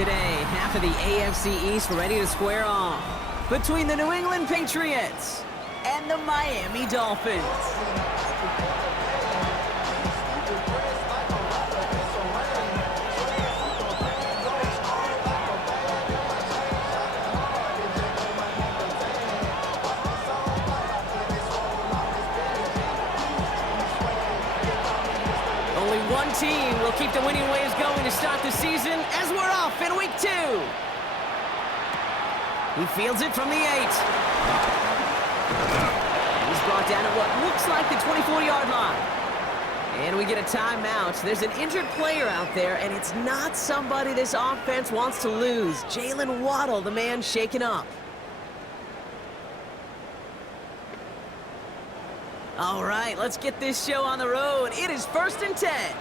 today, half of the AFC East ready to square off between the New England Patriots and the Miami Dolphins. Only one team will keep the winning waves going to start the season as we're off in week 2. He fields it from the 8. He's brought down at what looks like the 24-yard line. And we get a timeout. There's an injured player out there, and it's not somebody this offense wants to lose. Jalen Waddle, the man shaken up. All right, let's get this show on the road. It is 1st and 10.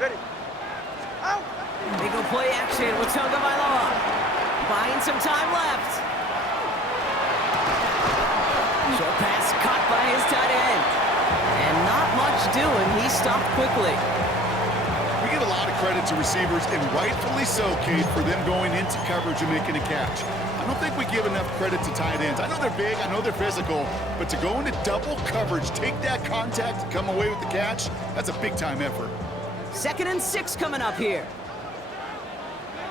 Ready. Out. They go play action with Tagovailoa. Buying some time left. Short pass caught by his tight end. And not much doing. He stopped quickly. We give a lot of credit to receivers, and rightfully so, Kate, for them going into coverage and making a catch. I don't think we give enough credit to tight ends. I know they're big, I know they're physical, but to go into double coverage, take that contact, come away with the catch, that's a big-time effort. 2nd and 6 coming up here.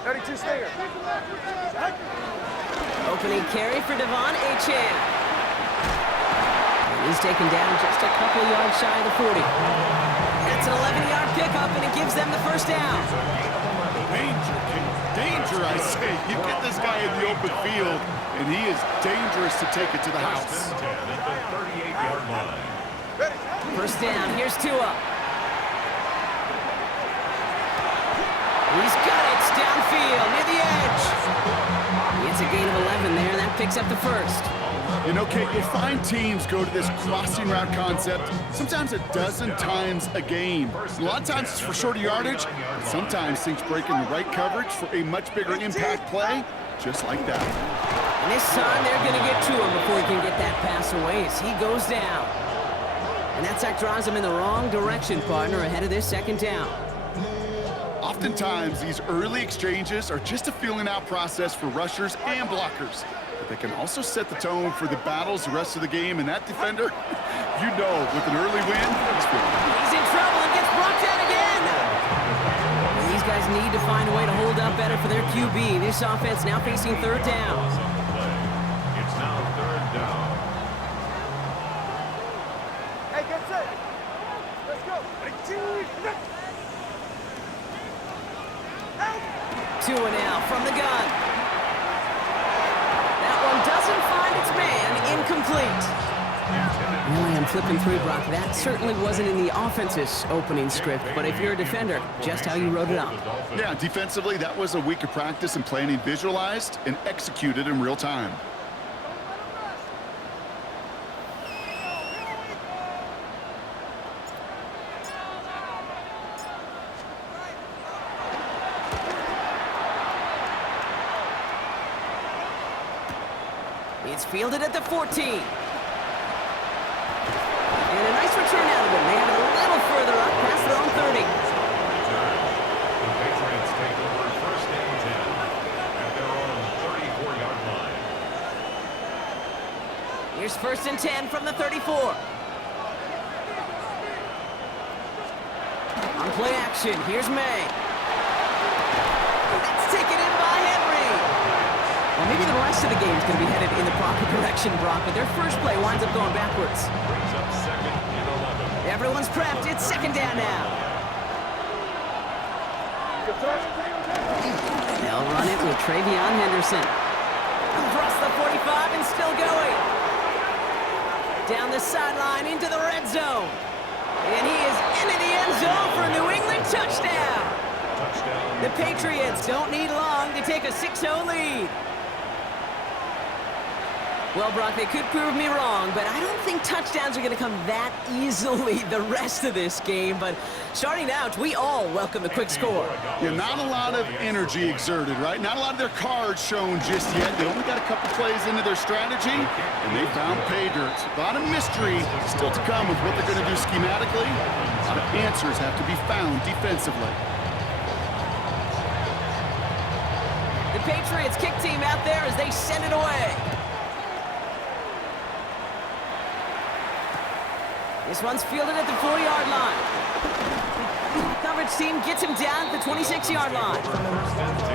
32 Stinger. Opening carry for Devon Achane. He's taken down just a couple of yards shy of the 40. That's an 11-yard pickup, and it gives them the first down. Danger, King. Danger, I say. You get this guy in the open field, and he is dangerous to take it to the house. 38-yard line. First down. Here's Tua. He's got it downfield near the edge. It's a gain of 11 there, and that picks up the first. You know, Kate, you'll find teams go to this crossing route concept sometimes a dozen times a game. A lot of times it's for shorter yardage, but sometimes things break in the right coverage for a much bigger impact play, just like that. And this time they're going to get to him before he can get that pass away as he goes down. And that sack drives him in the wrong direction, partner, ahead of this 2nd down. Oftentimes, these early exchanges are just a feeling-out process for rushers and blockers. But they can also set the tone for the battles the rest of the game, and that defender, you know, with an early win, he's in trouble and gets brought down again. And these guys need to find a way to hold up better for their QB. This offense now facing 3rd down. It's now 3rd down. Hey, get set. Let's go. Tua now from the gun. That one doesn't find its man. Incomplete. Really, I'm flipping through, Brock. That certainly wasn't in the offense's opening script, but if you're a defender, just how you wrote it up. Yeah, defensively, that was a week of practice and planning visualized and executed in real time. It's fielded at the 14. And a nice return out of him. They have it a little further up past their own 30. The Patriots take over 1st and 10 at their own 34-yard line. Here's 1st and 10 from the 34. On play action, here's May. That's taken in by Henry. Well, maybe the rest of the game is going to be headed in the proper direction, Brock, but their first play winds up going backwards. Brings up 2nd and 11. Everyone's prepped. It's 2nd down now. They'll run it with Travion Henderson. Across the 45 and still going. Down the sideline into the red zone. And he is into the end zone for a New England touchdown. The Patriots don't need long to take a 6-0 lead. Well, Brock, they could prove me wrong, but I don't think touchdowns are going to come that easily the rest of this game. But starting out, we all welcome the quick score. Yeah, not a lot of energy exerted, right? Not a lot of their cards shown just yet. They only got a couple plays into their strategy, and they found pay dirt. A lot of mystery still to come with what they're going to do schematically. A lot of answers have to be found defensively. Patriots kick team out there as they send it away. This one's fielded at the 4-yard line. Coverage team gets him down at the 26-yard line. First and 10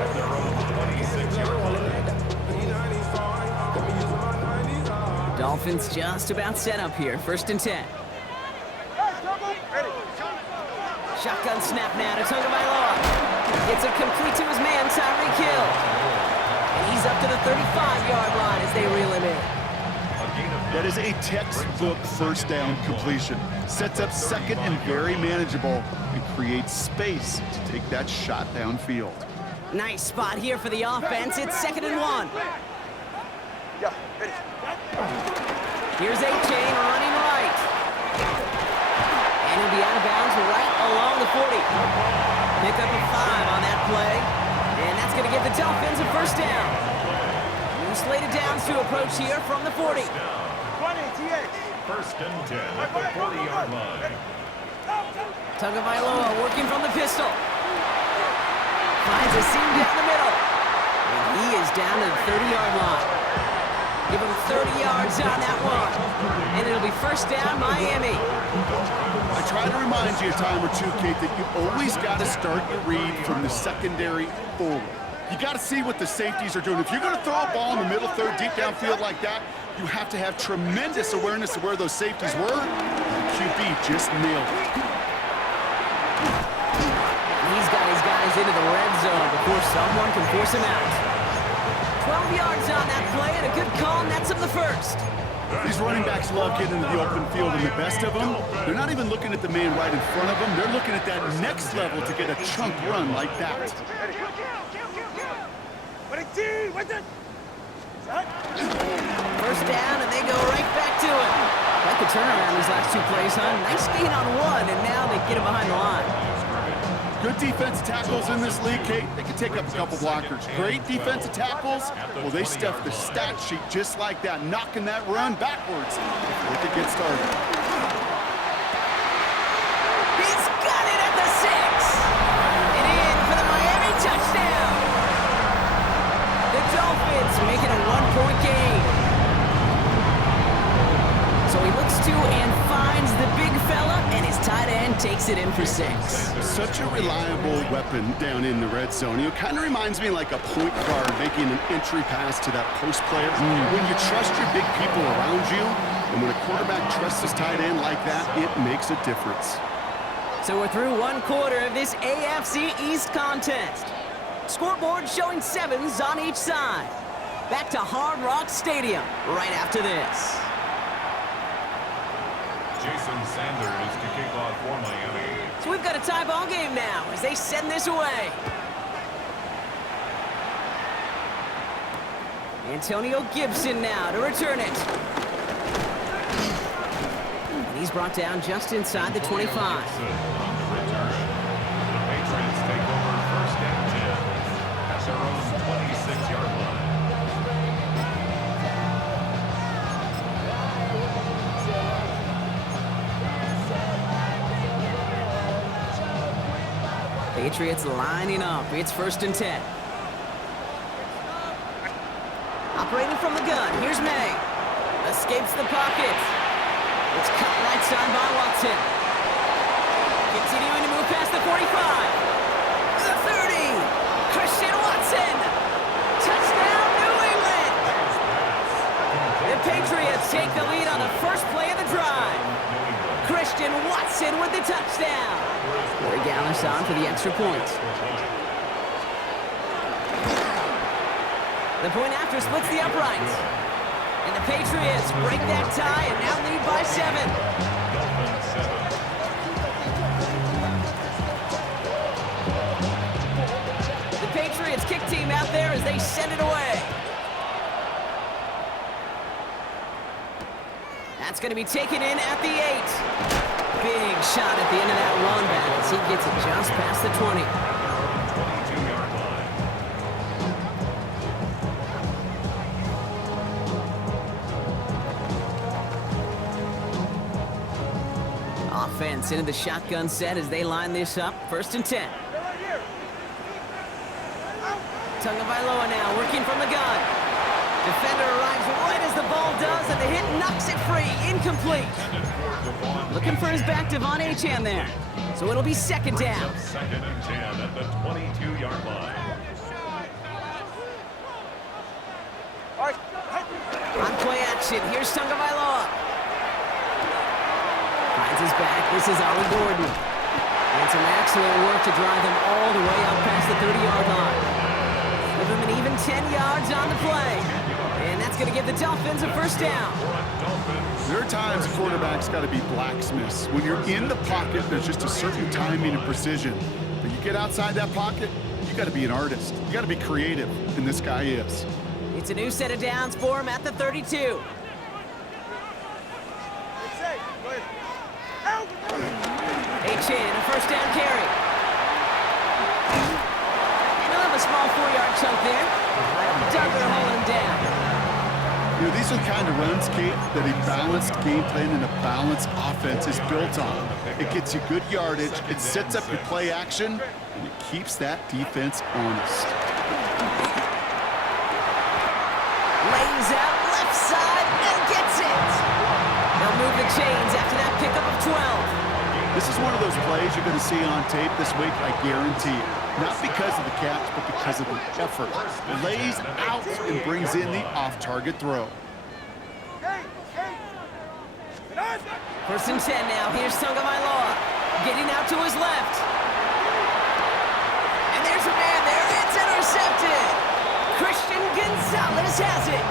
at their own 26-yard line. Dolphins just about set up here. First and 10. Shotgun snap now to Tagovailoa. Gets it complete to his man, Tyreek Hill. And he's up to the 35-yard line as they reel him in. That is a textbook first down completion. Sets up second and very manageable and creates space to take that shot downfield. Nice spot here for the offense. It's 2nd and 1. Here's A-Chain running right. And he'll be out of bounds right along the 40. Pick up a 5 on that play. And that's going to give the Dolphins a first down. New slated downs to approach here from the 40. First and 10 at the 40-yard line. Tagovailoa working from the pistol. Finds a seam down the middle. And he is down to the 30-yard line. Give him 30 yards on that one. And it'll be first down, Miami. I try to remind you a time or two, Kate, that you always got to start your read from the secondary forward. You got to see what the safeties are doing. If you're going to throw a ball in the middle third, deep downfield like that, you have to have tremendous awareness of where those safeties were. The QB just nailed it. He's got his guys into the red zone before someone can force him out. 12 yards on that play and a good call, and that's him the first. These running backs love getting into the open field, and the best of them, they're not even looking at the man right in front of them. They're looking at that next level to get a chunk run like that. First down, and they go right back to it. Like the turnaround these last two plays, huh? Nice gain on one, and now they get him behind the line. Good defensive tackles in this league, Kate. They can take up a couple blockers. Great defensive tackles, well, they stuff the stat sheet just like that, knocking that run backwards before it gets started. He's got it at the 6. And in for the Miami touchdown. The Dolphins making a 1-point gain. So he looks to and finds the big fella, and his tight end takes it in for 6. Such a reliable weapon down in the red zone. It kind of reminds me like a point guard making an entry pass to that post player. When you trust your big people around you, and when a quarterback trusts his tight end like that, it makes a difference. So we're through one quarter of this AFC East contest. Scoreboard showing 7s on each side. Back to Hard Rock Stadium right after this. Jason Sanders to kick off for Miami. So we've got a tie ball game now as they send this away. Antonio Gibson now to return it. And he's brought down just inside the 25. On the return. The Patriots take over first and 10 at their own 26-yard line. Patriots lining up. It's first and 10. Operating from the gun. Here's May. Escapes the pocket. It's cut right side by Watson. Continuing to move past the 45. The 30. Christian Watson. Touchdown, New England. The Patriots take the lead on the first play of the drive. Christian Watson with the touchdown. Corey Gallis on for the extra point. The point after splits the uprights. And the Patriots break that tie and now lead by 7. The Patriots kick team out there as they send it away. That's going to be taken in at the 8. Big shot at the end of that run back as he gets it just past the 20. 22-yard line. Offense into the shotgun set as they line this up. First and 10. Tagovailoa now working from the gun. Defender arrives right as the ball does, and the hit knocks it free. Incomplete. Looking for his back, Devon Achane there. So it'll be second down. Second and 10 at the 22-yard line. On play action, here's Tagovailoa. Finds his back, this is Ollie Gordon. And some excellent work to drive them all the way up past the 30-yard line. Give them an even 10 yards on the play. And that's going to give the Dolphins a first down. There are times quarterbacks got to be blacksmiths. When you're in the pocket, there's just a certain timing and precision. But you get outside that pocket, you got to be an artist. You got to be creative, and this guy is. It's a new set of downs for him at the 32. Achane, a first down carry. He'll have a small 4-yard chunk there. Douglas holding him down. You know, these are the kind of runs, Kate, that a balanced game plan and a balanced offense is built on. It gets you good yardage, it sets up your play action, and it keeps that defense honest. Lays out left side and gets it. They'll move the chains after that pickup of 12. This is one of those plays you're going to see on tape this week, I guarantee it. Not because of the catch, but because of the effort. Lays out and brings in the off-target throw. First and 10 now. Here's Tagovailoa getting out to his left. And there's a man there. It's intercepted. Christian Gonzalez has it.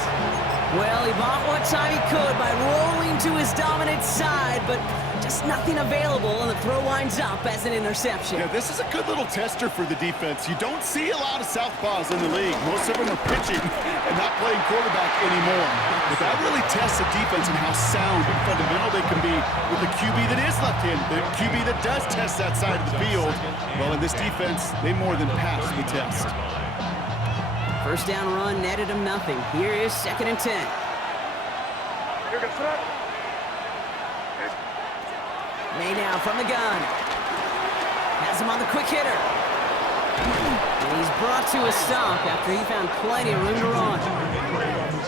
Well, he bought what time he could by rolling to his dominant side, but just nothing available, and the throw winds up as an interception. Yeah, this is a good little tester for the defense. You don't see a lot of southpaws in the league. Most of them are pitching and not playing quarterback anymore. But that really tests the defense and how sound and fundamental they can be with the QB that is left-handed, the QB that does test that side of the field. Well, in this defense, they more than pass the test. First down run netted him nothing. Here is second and 10. May now from the gun. Has him on the quick hitter. And he's brought to a stop after he found plenty of room to run.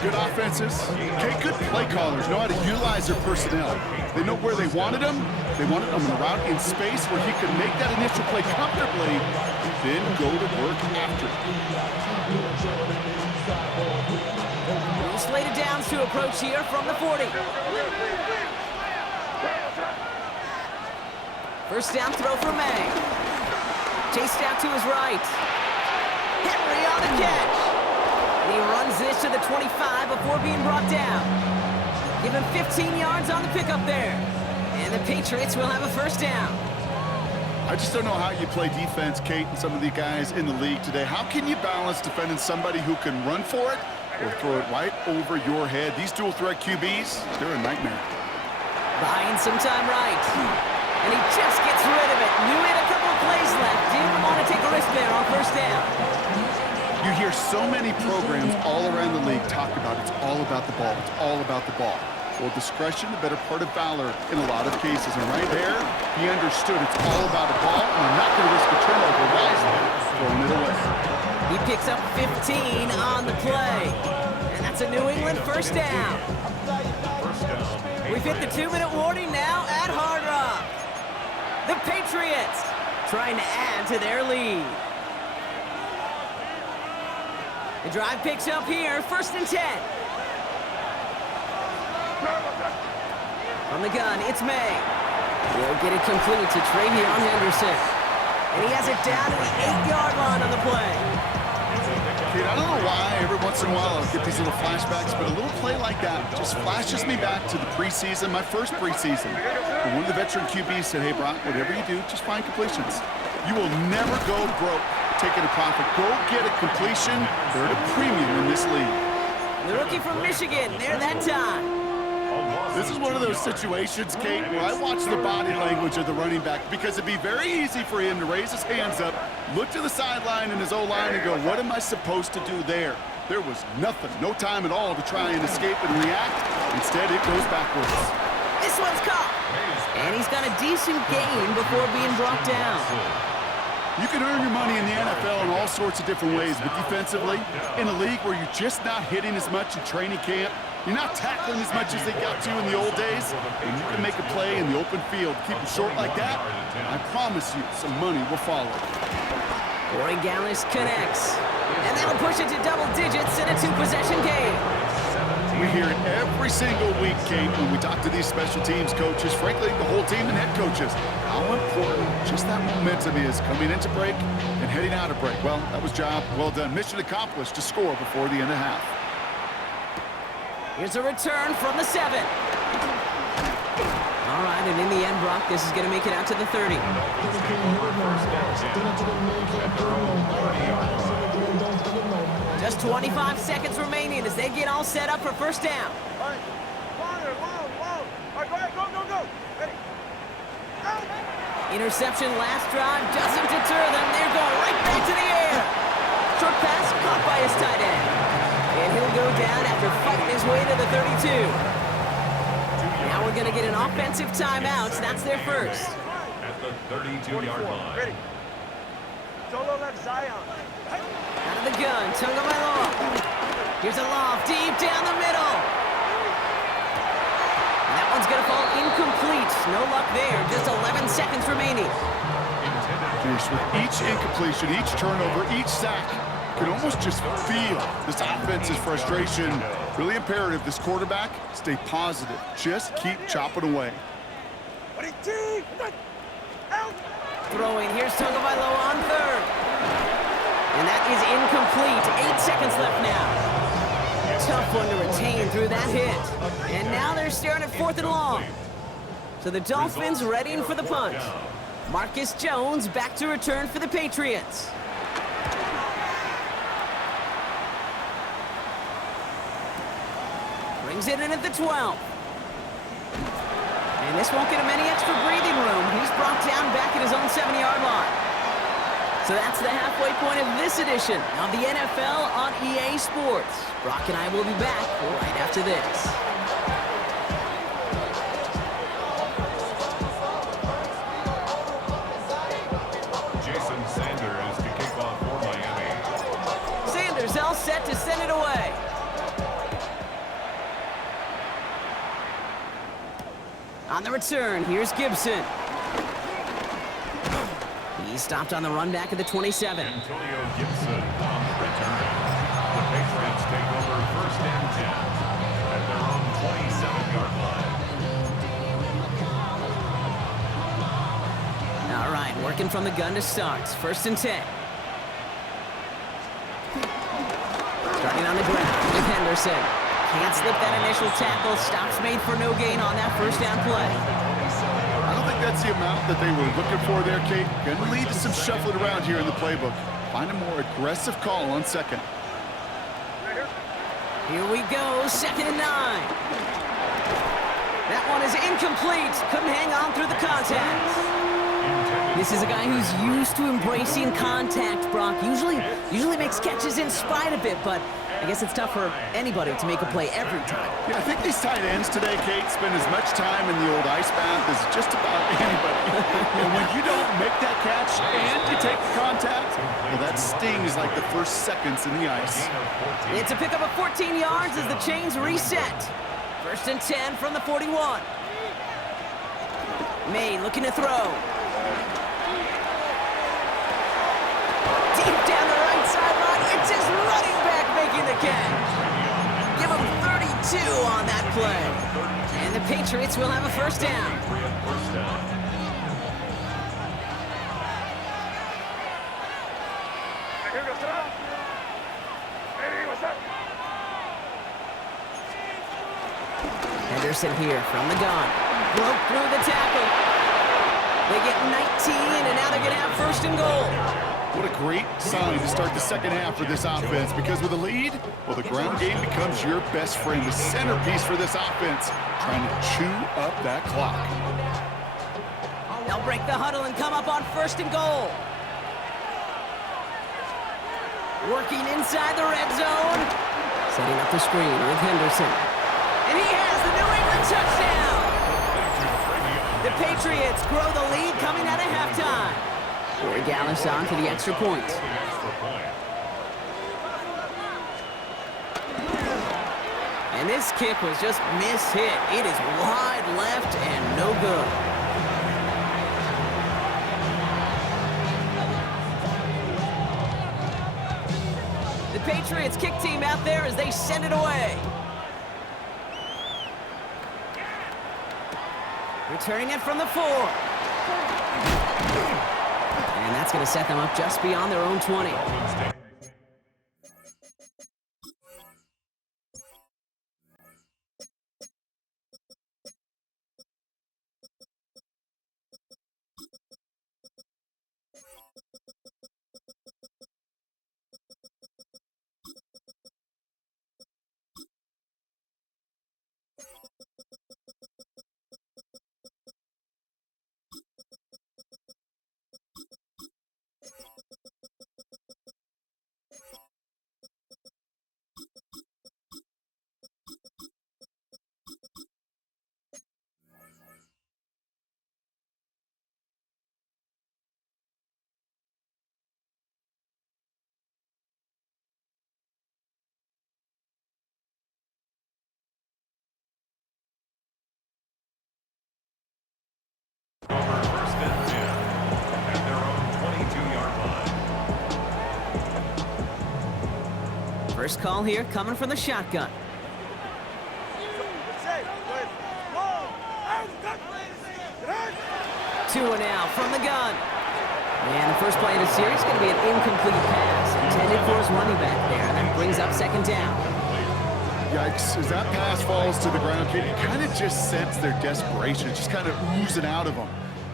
Good offenses. Okay, good play callers know how to utilize their personnel. They know where they wanted them. They wanted them in a route in space where he could make that initial play comfortably, then go to work after it. Slated downs to approach here from the 40. First down throw for May. Chased out to his right. Henry on the catch. And he runs this to the 25 before being brought down. Give him 15 yards on the pickup there. And the Patriots will have a first down. I just don't know how you play defense, Kate, and some of the guys in the league today. How can you balance defending somebody who can run for it or throw it right over your head? These dual threat QBs, they're a nightmare. Buying some time right. And he just gets rid of it. Knew he had a couple of plays left. Didn't want to take a risk there on first down. You hear so many programs all around the league talk about it's all about the ball. It's all about the ball. Well, discretion, the better part of valor in a lot of cases. And right there, he understood it's all about the ball, and I'm not going to risk a turnover wisely, throwing it away. He picks up 15 on the play. And that's a New England first down. We've hit the 2-minute warning now at Hard Rock. The Patriots trying to add to their lead. The drive picks up here, first and 10. From the gun, it's May. He'll get it complete to Travion Henderson. And he has it down to the 8-yard line on the play. Kate, I don't know why every once in a while I'll get these little flashbacks, but a little play like that just flashes me back to the preseason, my first preseason. And one of the veteran QBs said, hey, Brock, whatever you do, just find completions. You will never go broke taking a profit. Go get a completion. They're at a premium in this league. The rookie from Michigan, there that time. This is one of those situations, Kate, where I watch the body language of the running back because it'd be very easy for him to raise his hands up, look to the sideline in his O-line and go, what am I supposed to do there? There was nothing, no time at all to try and escape and react. Instead, it goes backwards. This one's caught. And he's got a decent gain before being brought down. You can earn your money in the NFL in all sorts of different ways, but defensively, in a league where you're just not hitting as much in training camp, you're not tackling as much as they got to in the old days, and you can make a play in the open field, keep it short like that, I promise you some money will follow. Corey Gallis connects. And that'll push it to double digits in a two-possession game. We hear it every single week, Kate, when we talk to these special teams coaches, frankly, the whole team and head coaches, how important just that momentum is coming into break and heading out of break. Well, that was job well done. Mission accomplished to score before the end of half. Here's a return from the 7. All right, and in the end, Brock, this is going to make it out to the 30. Just 25 seconds remaining as they get all set up for first down. All right, long. All right, go. Ready. Go. Interception last drive doesn't deter them. They're going right back to the air. Short pass caught by his tight end. And he'll go down after fighting his way to the 32. Now we're going to get an offensive timeout. That's their first. At the 32-yard line. Ready. Solo left Zion. Out of the gun, Tagovailoa. Here's a loft deep down the middle. And that one's going to fall incomplete. No luck there. Just 11 seconds remaining. Pierce, with each incompletion, each turnover, each sack, you can almost just feel this offense's frustration. Really imperative this quarterback stay positive. Just keep chopping away. Throwing, here's Tagovailoa on third. And that is incomplete. 8 seconds left now. Tough one to retain through that hit. And now they're staring at 4th and long. So the Dolphins readying for the punt. Marcus Jones back to return for the Patriots. Brings it in at the 12. And this won't get him any extra breathing room. He's brought down back at his own 7-yard line. So that's the halfway point of this edition of the NFL on EA Sports. Brock and I will be back right after this. Jason Sanders to kick off for Miami. Sanders all set to send it away. On the return, here's Gibson. He stopped on the run back at the 27. Antonio Gibson on the return. The Patriots take over first and 10 at their own 27-yard line. All right, working from the gun to start. First and 10. Starting on the ground with Henderson. Can't slip that initial tackle. Stops made for no gain on that first down play. I don't think that's the amount that they were looking for there, Kate. Going to lead to some shuffling around here in the playbook. Find a more aggressive call on second. Here we go, 2nd and 9. That one is incomplete. Couldn't hang on through the contact. This is a guy who's used to embracing contact, Brock. Usually makes catches in spite of it, but I guess it's tough for anybody to make a play every time. Yeah, I think these tight ends today, Kate, spend as much time in the old ice bath as just about anybody. And when you don't make that catch and you take the contact, well, that stings like the first seconds in the ice. It's a pickup of 14 yards as the chains reset. First and 10 from the 41. May looking to throw. Deep down the right sideline, it's his running back making the catch. Give him 32 on that play. And the Patriots will have a first down. Henderson here from the gun. Broke through the tackle. They get 19, and now they're going to have first and goal. What a great sign to start the second half for this offense, because with a lead, well, the ground game becomes your best friend, the centerpiece for this offense, trying to chew up that clock. They'll break the huddle and come up on first and goal. Working inside the red zone. Setting up the screen with Henderson. And he has the New England touchdown. The Patriots grow the lead coming out of halftime. Corey Gallis on for the extra point. And this kick was just miss-hit. It is wide left and no good. The Patriots kick team out there as they send it away. Returning it from the 4. And that's going to set them up just beyond their own 20. First and 10 at their own 22-yard line. First call here coming from the shotgun. 2 now from the gun. And the first play of the series is going to be an incomplete pass intended for his running back there, and that brings up second down. Yikes, as that pass falls to the ground, Kate, you kind of just sense their desperation. It's just kind of oozing out of them.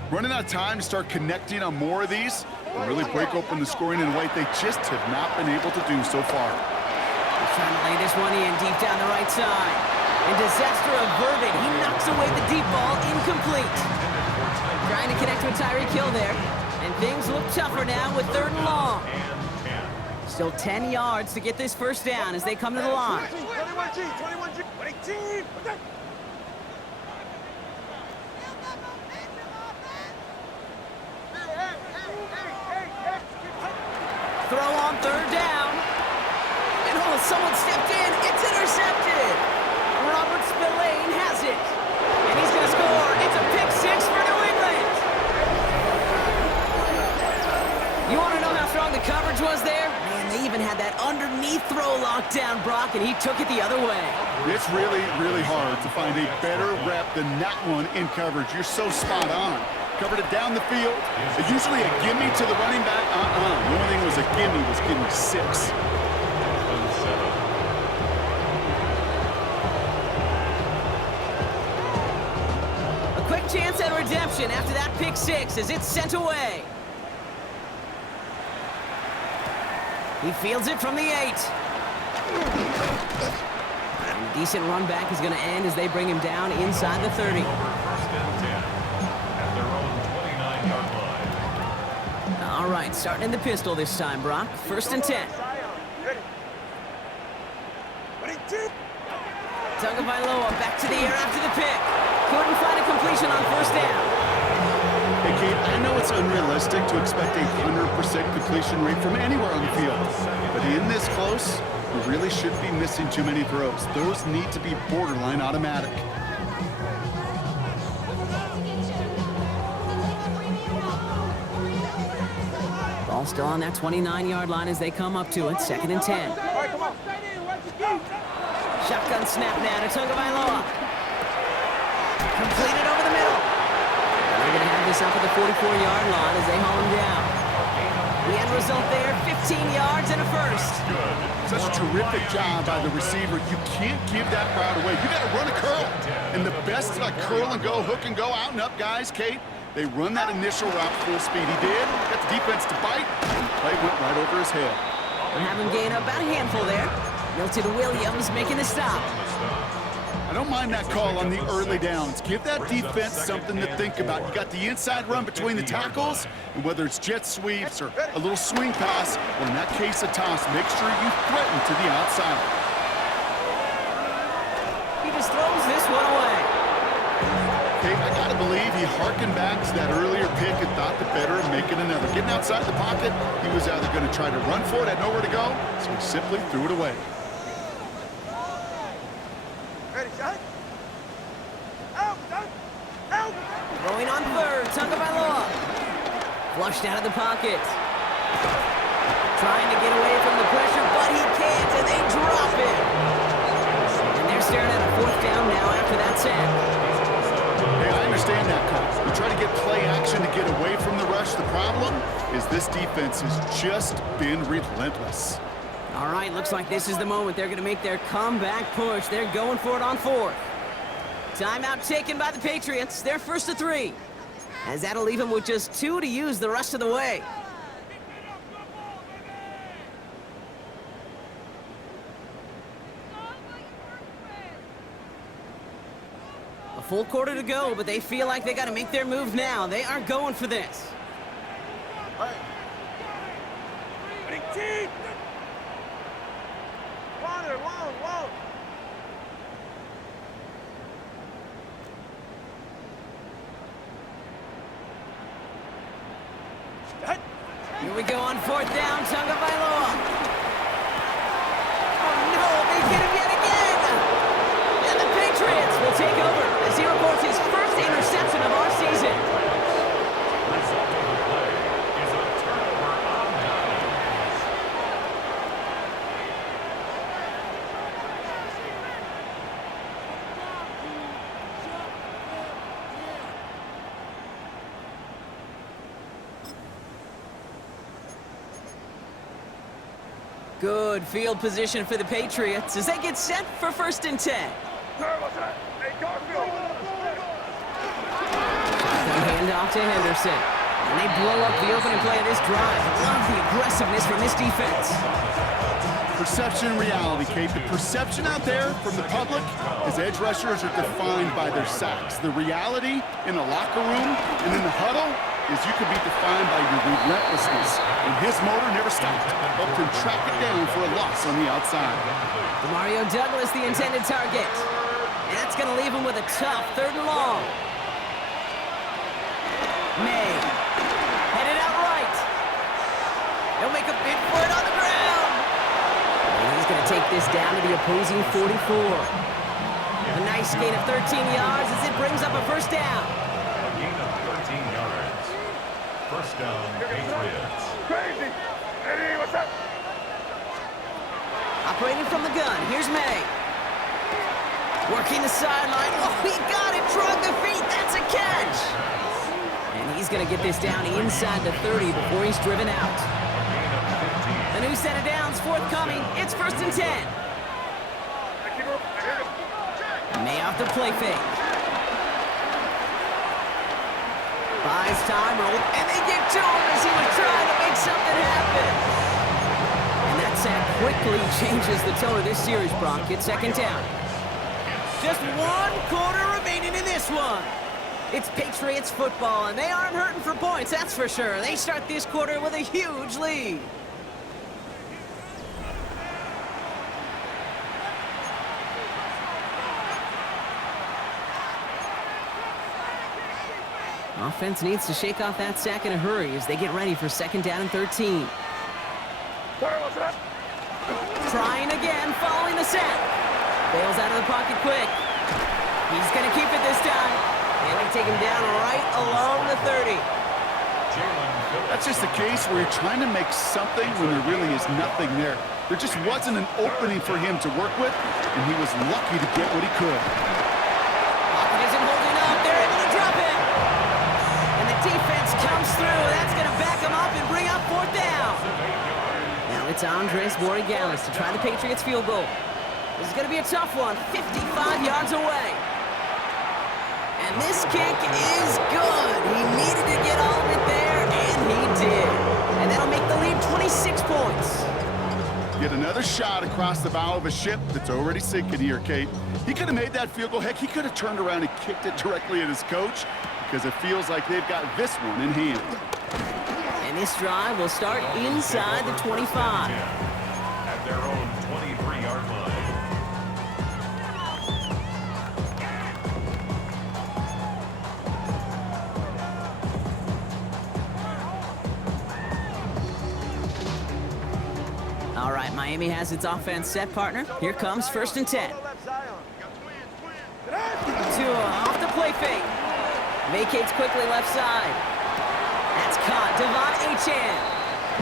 Running out of time to start connecting on more of these and really break open the scoring in a way they just have not been able to do so far. He's trying to lay this one in deep down the right side. And disaster averted. He knocks away the deep ball, incomplete. Trying to connect with Tyreek Hill there. And things look tougher now with 3rd and long. Still 10 yards to get this first down as they come to the line. 21G, 21G, 22. Throw on 3rd down. And someone stepped in. It's intercepted. Robert Spillane has it. And he's going to score. It's a pick 6 for New England. You want to know how strong the coverage was there? Man, they even had that underneath throw locked down, Brock, and he took it the other way. It's really, really hard to find a better rep than that one in coverage. You're so spot on. Covered it down the field. Usually a gimme to the running back. The only thing was a gimme was getting 6. A quick chance at redemption after that pick 6 as it's sent away. He fields it from the 8. And a decent run back is going to end as they bring him down inside the 30. All right, starting in the pistol this time, Brock. 1st and 10. Tagovailoa back to the air after the pick. Couldn't find a completion on 1st down. Hey, Kate, I know it's unrealistic to expect a 100% completion rate from anywhere on the field. But in this close, we really shouldn't be missing too many throws. Those need to be borderline automatic. Ball still on that 29-yard line as they come up to it. 2nd and 10. Shotgun snap now to Tagovailoa. Completed over the middle. And they're going to have this up at the 44-yard line as they haul him down. The end result there, 15 yards and a first. Such a terrific job by the receiver. You can't give that route away. You got to run a curl. And the best curl and go, hook and go, out and up guys, Kate, they run that initial route full speed. He did. Got the defense to bite, and the play went right over his head. We'll have him gain about a handful there. Milton Williams making the stop. I don't mind that call on the early downs. Give that defense something to think about. You got the inside run between the tackles, and whether it's jet sweeps or a little swing pass, or in that case a toss, make sure you threaten to the outside. He just throws this one away. Okay, I got got to believe he harkened back to that earlier pick and thought the better of making another. Getting outside the pocket, he was either going to try to run for it, had nowhere to go, so he simply threw it away. Ready, shot. Out, out, out. Going on third, Tagovailoa. Flushed out of the pocket. Trying to get away from the pressure, but he can't, and they drop it. And they're staring at a fourth down now after that sack. Hey, I understand that, coach. You try to get play action to get away from the rush. The problem is this defense has just been relentless. All right, looks like this is the moment they're going to make their comeback push. They're going for it on fourth. Timeout taken by the Patriots. They're first to 3. As that'll leave them with just 2 to use the rest of the way. A full quarter to go, but they feel like they got to make their move now. They are going for this. Ready, team. Water, whoa. Here we go on fourth down, Tagovailoa. Oh no, they get him yet again! And the Patriots will take over as he reports his first interception of our season. Result of the play is a turnover on downs. Good field position for the Patriots as they get set for first and 10. Hey, Garfield. Hand off to Henderson. And they blow up the opening play of this drive. Love the aggressiveness from this defense. Perception and reality, Kate. The perception out there from the public is edge rushers are defined by their sacks. The reality in a locker room and in the huddle is you can be defined by your relentlessness. And his motor never stopped. Helped him track it down for a loss on the outside. Mario Douglas, the intended target. And that's going to leave him with a tough 3rd and long. May. Headed out right. He'll make a bid for it on the ground. And he's going to take this down to the opposing 44. A nice gain of 13 yards as it brings up a first down. A gain of 13 yards. First down, Patriots. Crazy. Eddie, what's up? Operating from the gun, here's May. Working the sideline. Oh, he got it. Drug the feet. That's a catch. And he's going to get this down inside the 30 before he's driven out. A new set of downs forthcoming. It's first and 10. May off the play fake. Buys time, roll, and they get to him as he was trying to make something happen. And that sack quickly changes the tone of this series, Brock. It's second down. Just 1 quarter remaining in this one. It's Patriots football, and they aren't hurting for points, that's for sure. They start this quarter with a huge lead. Offense needs to shake off that sack in a hurry as they get ready for second down and 13. Trying again, following the sack. Bails out of the pocket quick. He's going to keep it this time. And they take him down right along the 30. That's just a case where you're trying to make something when there really is nothing there. There just wasn't an opening for him to work with, and he was lucky to get what he could. Pocket isn't holding up. They're able to drop it. And the defense comes through. That's going to back him up and bring up fourth down. Now it's Andres Borregales to try the Patriots field goal. This is going to be a tough one, 55 yards away. And this kick is good. He needed to get all of it there, and he did. And that'll make the lead 26 points. Get another shot across the bow of a ship that's already sinking here, Kate. He could have made that field goal. Heck, he could have turned around and kicked it directly at his coach because it feels like they've got this one in hand. And this drive will start inside the 25. At their own 23-yard line. right, Miami has its offense set, partner. Here comes 1st and 10. Tua off the play fake. Vacates quickly left side. That's caught. Devon Achane.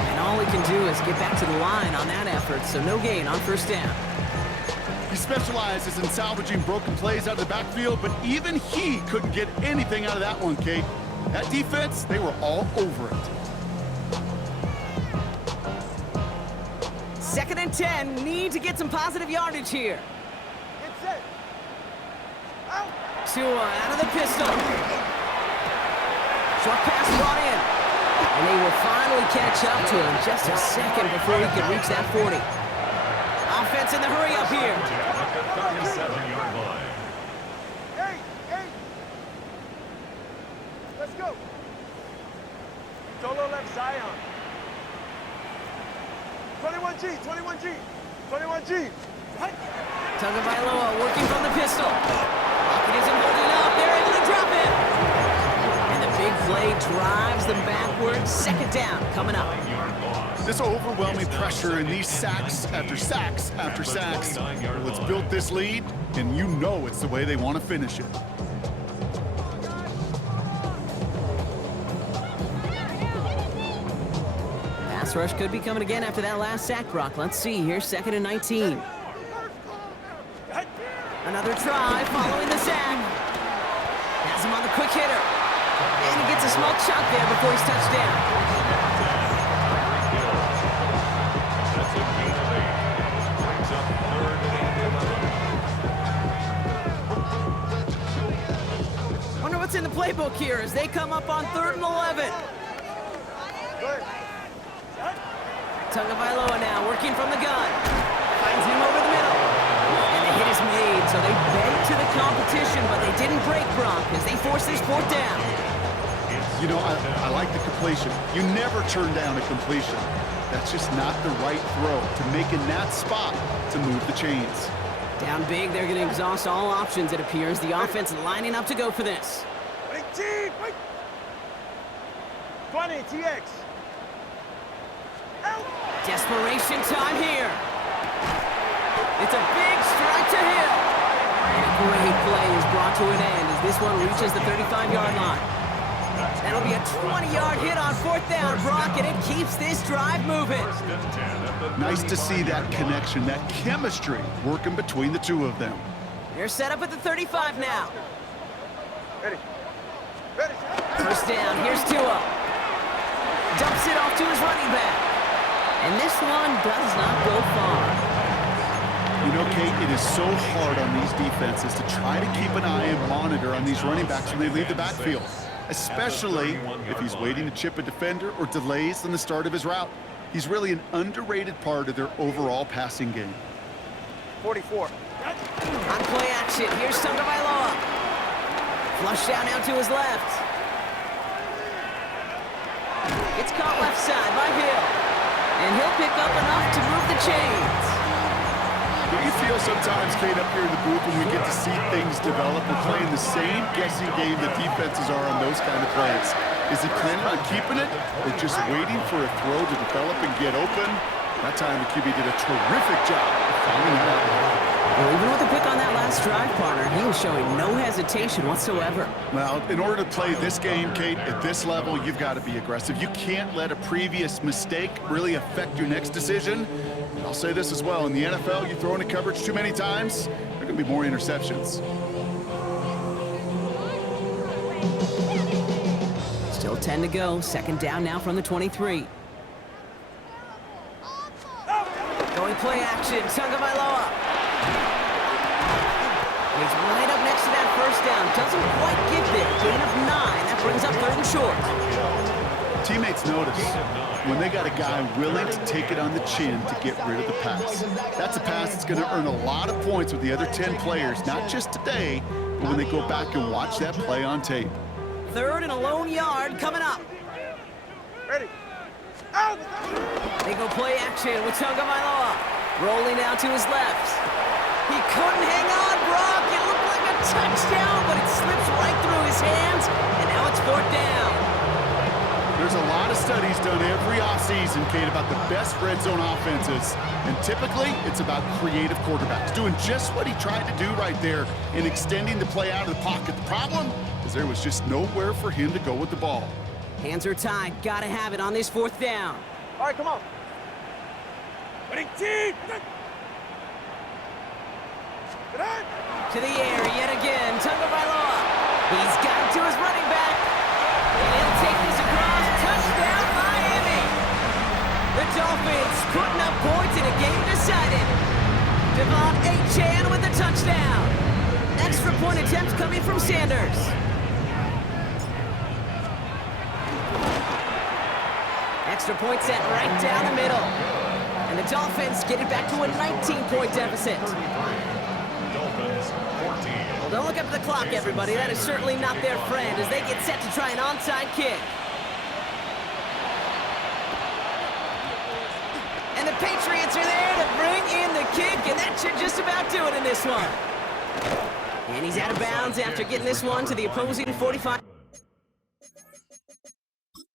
And all he can do is get back to the line on that effort, so no gain on 1st down. He specializes in salvaging broken plays out of the backfield, but even he couldn't get anything out of that one, Kate. That defense, they were all over it. 2nd and 10, need to get some positive yardage here. Tua out of the pistol. Short pass brought in. And they will finally catch up to him just a second before he can reach that 40. Offense in the hurry up here. 37-yard line. Hey! Let's go! Solo left Zion. 21G! Tagovailoa working from the pistol. Rocket isn't holding up. They're able to drop it. And the big play drives them backwards. 2nd down coming up. This overwhelming pressure and these sacks after sacks after sacks, well, it's built this lead, and you know it's the way they want to finish it. Pass rush could be coming again after that last sack, Brock. Let's see here, 2nd and 19. Another try following the sack. Has him on the quick hitter. And he gets a small chunk there before he's touched down. That's a gain of 8. Brings up 3rd and 11. Wonder what's in the playbook here as they come up on 3rd and 11. Tagovailoa now working from the gun. Finds him over the middle. And the hit is made, so they beg to the competition, but they didn't break Brock as they force this 4th down. You know, I like the completion. You never turn down a completion. That's just not the right throw to make in that spot to move the chains. Down big, they're going to exhaust all options, it appears. The offense lining up to go for this. 20, TX. Desperation time here. It's a big strike to Hill. And a great play is brought to an end as this one reaches the 35-yard line. That'll be a 20-yard hit on 4th down, Brock, and it keeps this drive moving. Nice to see that connection, that chemistry working between the two of them. They're set up at the 35 now. Ready. 1st down, here's Tua. Dumps it off to his running back. And this one does not go far. You know, Kate, it is so hard on these defenses to try to keep an eye and monitor on these running backs when they leave the backfield, especially if he's waiting to chip a defender or delays in the start of his route. He's really an underrated part of their overall passing game. 44. On play action, here's Tagovailoa. Flush down now to his left. It's caught left side by Hill. And he'll pick up enough to move the chains. Do you feel sometimes, Kate, up here in the booth when we get to see things develop, we're playing the same guessing game that defenses are on those kind of plays? Is he planning on keeping it or just waiting for a throw to develop and get open? That time the QB did a terrific job of finding that out. Well, even with the pick on that last drive, partner, he was showing no hesitation whatsoever. Well, in order to play this game, Kate, at this level, you've got to be aggressive. You can't let a previous mistake really affect your next decision. And I'll say this as well. In the NFL, you throw into coverage too many times, there are going to be more interceptions. Still 10 to go. 2nd down now from the 23. Going play action. Tagovailoa. He's right up next to that 1st down. Doesn't quite get there. Gain of 9. That brings up 3rd and short. Teammates notice when they got a guy willing to take it on the chin to get rid of the pass. That's a pass that's going to earn a lot of points with the other 10 players, not just today, but when they go back and watch that play on tape. 3rd and a lone yard coming up. Ready. They go play action with Tagovailoa. Rolling out to his left. He couldn't hang on, Brock. It looked like a touchdown, but it slips right through his hands, and now it's 4th down. There's a lot of studies done every offseason, Kate, about the best red zone offenses. And typically, it's about creative quarterbacks doing just what he tried to do right there in extending the play out of the pocket. The problem is there was just nowhere for him to go with the ball. Hands are tied. Gotta have it on this 4th down. All right, come on. Ready, team. Get on. To the air yet again. Tagovailoa. He's got it to his running back. And he'll take this across. Touchdown, Miami. The Dolphins putting up points in a game decided. Devon Achane with the touchdown. Extra point attempts coming from Sanders. Extra point set right down the middle. And the Dolphins get it back to a 19-point deficit. Dolphins 14. Well, don't look up at the clock, everybody. That is certainly not their friend as they get set to try an onside kick. And the Patriots are there to bring in the kick, and that should just about do it in this one. And he's out of bounds after getting this one to the opposing 45.